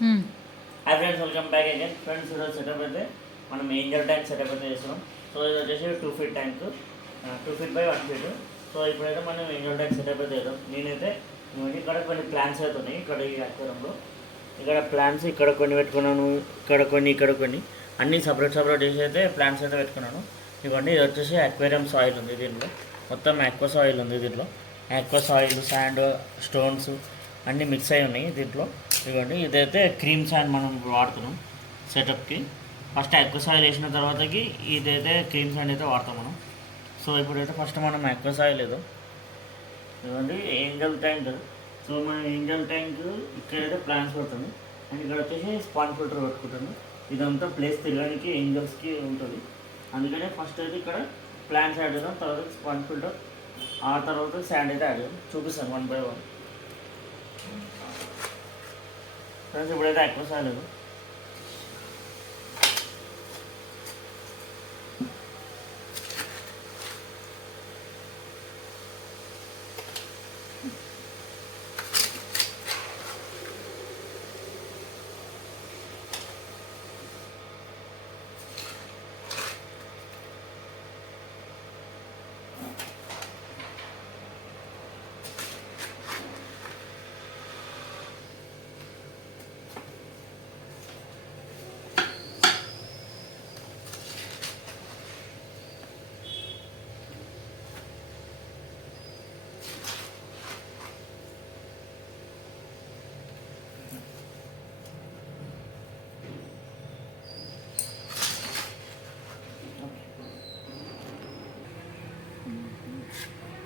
Hi friends, welcome back again. Friends, ఈరోజు setup అయితే మనం ఏంజల్ ట్యాంక్ సెటప్ అయితే చేస్తున్నాం. సో ఇది వచ్చేసి 2 feet tank, 2 feet by 1 feet. So ఇప్పుడైతే మనం ఏంజల్ ట్యాంక్ సెటప్ అయితే చేద్దాం. నేనైతే ఇక్కడ కొన్ని ప్లాన్స్ అయితే ఉన్నాయి. ఇక్కడ ఈ అక్వేరియంలో ఇక్కడ ప్లాన్స్ ఇక్కడ కొన్ని పెట్టుకున్నాను, ఇక్కడ కొన్ని అన్నీ సపరేట్ చేసి అయితే ప్లాన్స్ అయితే పెట్టుకున్నాను. ఇవన్నీ ఇది వచ్చేసి అక్వేరియం సాయిల్ ఉంది. దీంట్లో మొత్తం ఆక్వా సాయిల్ ఉంది. దీంట్లో ఆక్వా సాయిల్, శాండ్, స్టోన్స్ అన్నీ మిక్స్ అయి ఉన్నాయి దీంట్లో. ఇవ్వండి, ఇదైతే క్రీమ్ శాండ్ మనం ఇప్పుడు వాడుతున్నాం సెటప్కి. ఫస్ట్ ఆక్వా సాయిల్ వేసిన తర్వాతకి ఇదైతే క్రీమ్ శాండ్ అయితే వాడతాం మనం. సో ఇప్పుడైతే ఫస్ట్ మనం ఆక్వా సాయిల్ ఏదో ఇవ్వండి ఏంజల్ ట్యాంక్. సో మన ఏంజల్ ట్యాంక్ ఇక్కడైతే ప్లాంట్స్ పడుతుంది అండ్ ఇక్కడ వచ్చేసి స్పాన్ ఫిల్టర్ పెట్టుకుంటాను. ఇదంతా ప్లేస్ తిరగడానికి ఏంజల్స్కి ఉంటుంది. అందుకనే ఫస్ట్ అయితే ఇక్కడ ప్లాంట్స్ యాడ్ చేద్దాం, తర్వాత స్పాన్ ఫిల్టర్, ఆ తర్వాత శాండ్ అయితే యాడ్ చేద్దాం. చూపిస్తాను 1 by 1. ఫ్రెండ్స్, ఇప్పుడైతే ఎక్కువ సాలేదు.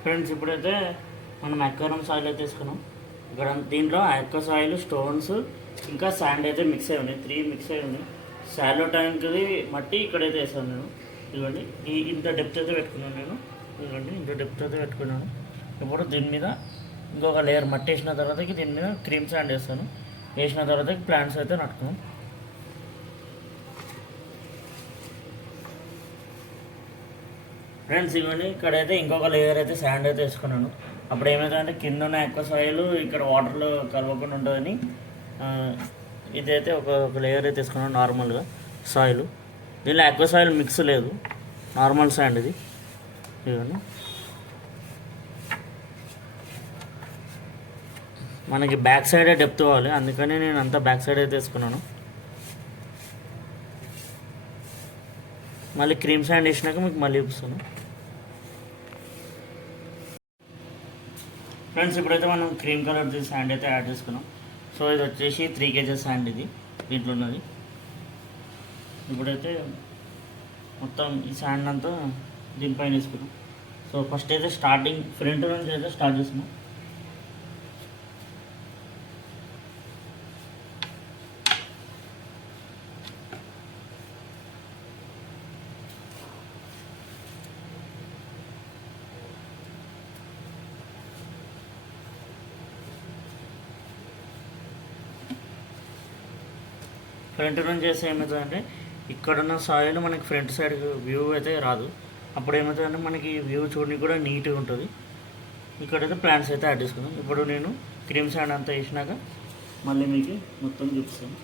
ఫ్రెండ్స్, ఇప్పుడైతే మనం అక్వేరియం సాయిల్ అయితే తీసుకున్నాం. ఇక్కడ దీంట్లో అక్వా సాయిల్, స్టోన్స్, ఇంకా శాండ్ అయితే మిక్స్ అయి ఉన్నాయి. 3 మిక్స్ అయి ఉన్నాయి. షాలో ట్యాంక్ది మట్టి ఇక్కడైతే వేసాను నేను. ఇవ్వండి, ఇంత డెప్త్ అయితే పెట్టుకున్నాను నేను. ఇవ్వండి, ఇంత డెప్త్ అయితే పెట్టుకున్నాను. ఇప్పుడు దీని మీద ఇంకొక లేయర్ మట్టి వేసిన తర్వాతకి దీని మీద క్రీమ్ శాండ్ వేస్తాను. వేసిన తర్వాతకి ప్లాంట్స్ అయితే నట్టుకున్నాం. ఫ్రెండ్స్, ఇవన్నీ ఇక్కడైతే ఇంకొక లేయర్ అయితే శాండ్ అయితే వేసుకున్నాను. అప్పుడు ఏమవుతుందంటే కింద ఉన్న ఎక్కువ సాయిల్ ఇక్కడ వాటర్లో కలవకుండా ఉంటుందని ఇదైతే ఒక లేయర్ అయితే వేసుకున్నాను. నార్మల్గా సాయిల్, దీనిలో ఎక్కువ సాయిల్ మిక్స్ లేదు, నార్మల్ శాండ్ ఇది. ఇవన్నీ మనకి బ్యాక్ సైడే డెప్త్ కావాలి, అందుకని నేను అంతా బ్యాక్ సైడ్ అయితే వేసుకున్నాను. మళ్ళీ క్రీమ్ శాండ్ వేసినాక మీకు మళ్ళీ చూపిస్తాను. ఫ్రెండ్స్, ఇప్పుడైతే మనం క్రీమ్ కలర్ శాండ్ అయితే యాడ్ చేసుకున్నాం. సో ఇది వచ్చేసి 3 kg శాండ్ ఇది దీంట్లో ఉన్నది. ఇప్పుడైతే మొత్తం ఈ శాండ్ అంతా దీనిపైన వేసుకున్నాం. సో ఫస్ట్ అయితే స్టార్టింగ్ ఫ్రంట్ నుంచి అయితే స్టార్ట్ చేస్తున్నాం. ఫ్రంట్ నుంచి చేస్తే ఏమవుతుందంటే ఇక్కడున్న సాయిల్ మనకి ఫ్రంట్ సైడ్ వ్యూ అయితే రాదు. అప్పుడు ఏమవుతుందంటే మనకి వ్యూ చూడడానికి కూడా నీట్గా ఉంటుంది. ఇక్కడైతే ప్లాంట్స్ అయితే యాడ్ చేసుకున్నాం. ఇప్పుడు నేను క్రీమ్ శాండ్ అంతా వేసినాక మళ్ళీ మీకు మొత్తం చూపిస్తాను.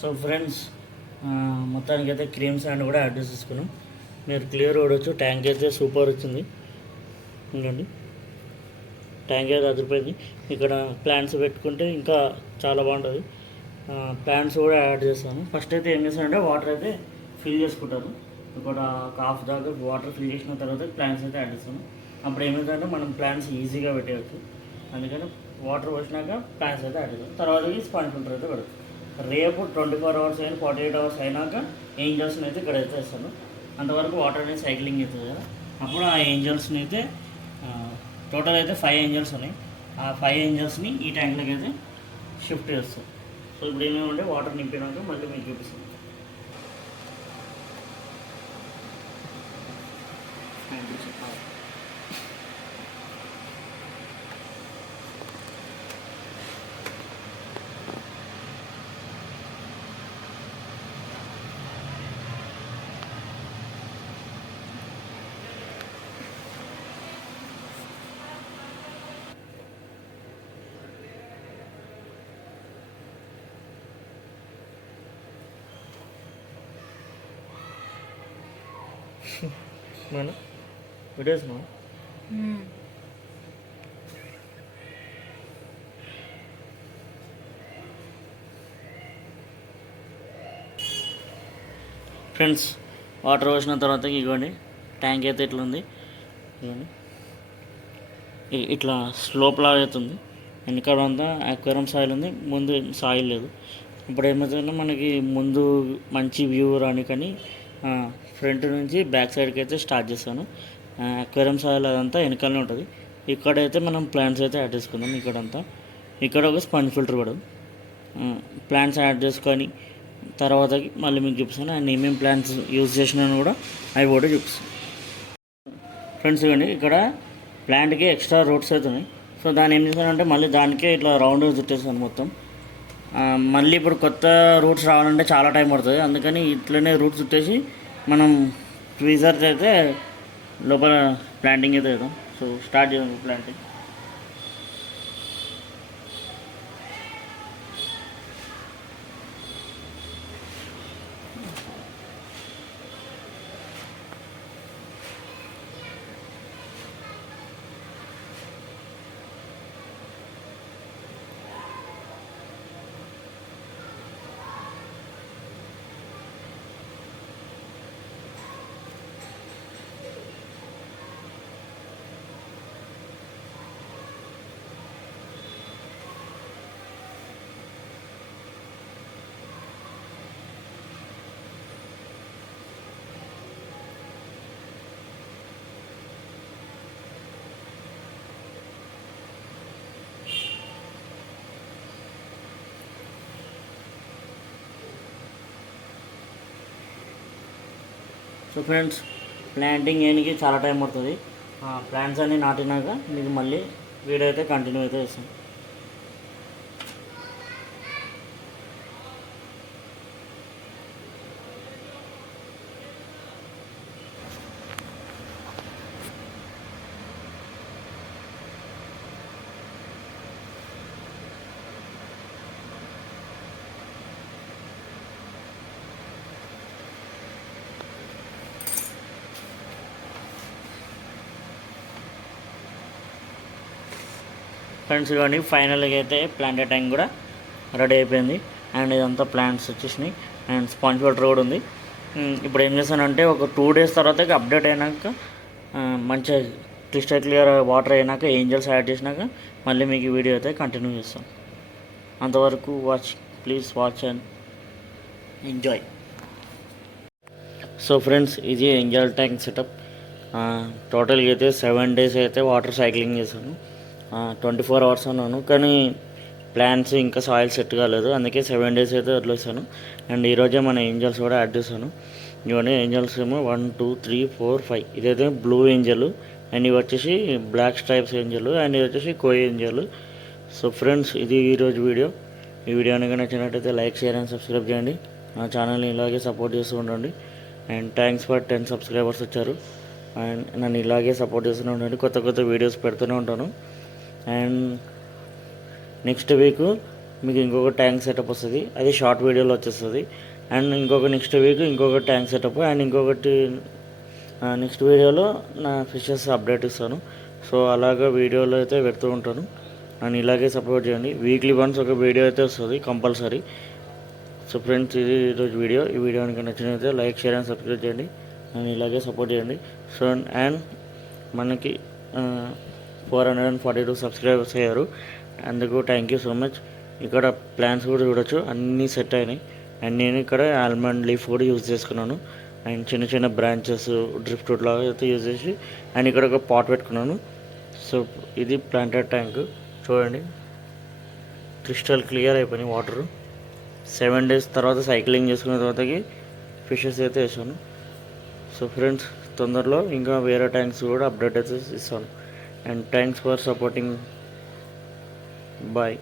సో ఫ్రెండ్స్, మొత్తానికి అయితే క్రీమ్ శాండ్ కూడా యాడ్ చేసుకున్నాం. మీరు క్లియర్ చూడవచ్చు, ట్యాంక్ అయితే సూపర్ వచ్చింది. చూడండి, ట్యాంక్ అయితే అదిరిపోయింది. ఇక్కడ ప్లాంట్స్ పెట్టుకుంటే ఇంకా చాలా బాగుంటుంది. ప్లాంట్స్ కూడా యాడ్ చేస్తాను. ఫస్ట్ అయితే ఏం చేస్తానంటే వాటర్ అయితే ఫిల్ చేసుకుంటాను. ఒక హాఫ్ దాకా వాటర్ ఫిల్ చేసిన తర్వాత ప్లాంట్స్ అయితే యాడ్ చేస్తాను. అప్పుడు ఏమవుతుందంటే మనం ప్లాంట్స్ ఈజీగా పెట్టేయచ్చు. అందుకని వాటర్ పోసినాక ప్లాంట్స్ అయితే యాడ్ చేస్తాం. తర్వాతకి స్పాంజ్ ఫిల్టర్ అయితే పెడతాం. రేపు 24 hours అయినా 48 hours అయినాక ఏంజల్స్ని అయితే ఇక్కడ అయితే వేస్తాను. అంతవరకు వాటర్ అనేది సైక్లింగ్ అవుతుంది కదా. అప్పుడు ఆ ఏంజల్స్ని అయితే టోటల్ అయితే 5 ఏంజల్స్ ఉన్నాయి. ఆ 5 ఇంజన్స్ని ఈ ట్యాంక్లోకి అయితే షిఫ్ట్ చేస్తాం. సో ఇప్పుడు ఏమేమి వాటర్ నింపినాక మళ్ళీ మీకు చూపిస్తాం. mana videos no friends water పోసిన తర్వాత ఇగోండి ట్యాంక్ అయితే ఇట్లా ఉంది. ఇగోండి ఇట్లా స్లోప్ లాగా అవుతుంది. వెనకాల అంతా అక్వేరియం సాయిల్ ఉంది, ముందు సాయిల్ లేదు. ఇప్పుడు ఏమవుతుందంటే మనకి ముందు మంచి వ్యూ రానికని ఫ్రంట్ నుంచి బ్యాక్ సైడ్కి అయితే స్టార్ట్ చేస్తాను. అక్వేరియం సాయిల్ అదంతా వెనకాలనే ఉంటుంది. ఇక్కడైతే మనం ప్లాంట్స్ అయితే యాడ్ చేసుకుందాం. ఇక్కడ ఒక స్పంజ్ ఫిల్టర్ కూడా ప్లాంట్స్ యాడ్ చేసుకొని తర్వాత మళ్ళీ మీకు చూపిస్తాను. అండ్ ఏమేమి ప్లాంట్స్ యూజ్ చేసినాను కూడా అవి కూడా చూపిస్తాను. ఫ్రెండ్స్ ఇవ్వండి, ఇక్కడ ప్లాంట్కి ఎక్స్ట్రా రూట్స్ అవుతున్నాయి. సో దాన్ని ఏం చేస్తానంటే మళ్ళీ దానికే ఇట్లా రౌండ్ చుట్టేస్తాను మొత్తం. మళ్ళీ ఇప్పుడు కొత్త రూట్స్ రావాలంటే చాలా టైం పడుతుంది. అందుకని ఇట్లనే రూట్స్ చుట్టేసి మనం ట్వీజర్స్ అయితే లోపల ప్లాంటింగ్ అయితే అవుతాం. సో స్టార్ట్ చేద్దాం ప్లాంటింగ్. సో ఫ్రెండ్స్ ప్లాంటింగ్ చేయడానికి చాలా టైం పడుతుంది. ప్లాంట్స్ అన్నీ నాటినాక మీకు మళ్ళీ వీడియో అయితే కంటిన్యూ అయితే చేస్తాం. ఫ్రెండ్స్ ఇవన్నీ ఫైనల్గా అయితే ప్లాంటెడ్ ట్యాంక్ కూడా రెడీ అయిపోయింది. అండ్ ఇదంతా ప్లాంట్స్ వచ్చేసినాయి అండ్ స్పాంజ్ వాటర్ కూడా ఉంది. ఇప్పుడు ఏం చేస్తానంటే ఒక 2 days తర్వాత అప్డేట్ అయినాక మంచిగా క్రిస్టల్ క్లియర్ వాటర్ అయినాక ఏంజల్స్ యాడ్ చేసినాక మళ్ళీ మీకు వీడియో అయితే కంటిన్యూ చేస్తాం. అంతవరకు please watch and enjoy. So friends ఇది ఏంజల్ ట్యాంక్ సెటప్. టోటల్గా అయితే 7 days అయితే వాటర్ సైక్లింగ్ చేశాను. 24 hours అన్నాను, కానీ ప్లాంట్స్ ఇంకా సాయిల్ సెట్ కాలేదు, అందుకే 7 days అయితే వదిలేసాను. అండ్ ఈరోజే మన ఏంజల్స్ కూడా యాడ్ చేశాను. ఇవన్నీ ఏంజల్స్ ఏమో 1 2 3 4 5. ఇదైతే బ్లూ ఏంజల్ అండ్ ఇవి వచ్చేసి బ్లాక్ స్ట్రైప్స్ ఏంజల్ అండ్ ఇది వచ్చేసి కోయి ఏంజల్. సో ఫ్రెండ్స్ ఇది ఈరోజు వీడియో. ఈ వీడియో కనుక నచ్చినట్టయితే లైక్ షేర్ అండ్ సబ్స్క్రైబ్ చేయండి. నా ఛానల్ని ఇలాగే సపోర్ట్ చేస్తూ ఉండండి. అండ్ థ్యాంక్స్ ఫర్ 10 subscribers వచ్చారు. అండ్ నన్ను ఇలాగే సపోర్ట్ చేస్తూనే ఉండండి. కొత్త వీడియోస్ పెడుతూనే ఉంటాను. అండ్ నెక్స్ట్ వీక్ మీకు ఇంకొక ట్యాంక్ సెటప్ వస్తుంది, అది షార్ట్ వీడియోలో వచ్చేస్తుంది. అండ్ నెక్స్ట్ వీక్ ఇంకొక ట్యాంక్ సెటప్ అండ్ ఇంకొకటి నెక్స్ట్ వీడియోలో నా ఫిషెస్ అప్డేట్ ఇస్తాను. సో అలాగా వీడియోలో అయితే పెడుతూ ఉంటాను. నన్ను ఇలాగే సపోర్ట్ చేయండి. వీక్లీ వన్స్ ఒక వీడియో అయితే వస్తుంది కంపల్సరీ. సో ఫ్రెండ్స్ ఇది ఈరోజు వీడియో. ఈ వీడియో కనుక నచ్చినైతే లైక్ షేర్ అండ్ సబ్స్క్రైబ్ చేయండి. నన్ను ఇలాగే సపోర్ట్ చేయండి. సో అండ్ మనకి 442 subscribers అయ్యారు, అందుకు థ్యాంక్ యూ సో మచ్. ఇక్కడ ప్లాన్స్ కూడా చూడొచ్చు, అన్నీ సెట్ అయినాయి. అండ్ నేను ఇక్కడ ఆల్మండ్ లీఫ్ కూడా యూజ్ చేసుకున్నాను. అండ్ చిన్న బ్రాంచెస్ డ్రిఫ్ట్ లాగా అయితే యూజ్ చేసి అండ్ ఇక్కడ ఒక పాట్ పెట్టుకున్నాను. సో ఇది ప్లాంటెడ్ ట్యాంక్ చూడండి క్రిస్టల్ క్లియర్ అయిపోయినాయి వాటర్. 7 days తర్వాత సైక్లింగ్ చేసుకున్న తర్వాతకి ఫిషెస్ అయితే వేసాను. సో ఫ్రెండ్స్, తొందరలో ఇంకా వేరే ట్యాంక్స్ కూడా అప్డేట్ అయితే ఇస్తాను. And thanks for supporting. Bye.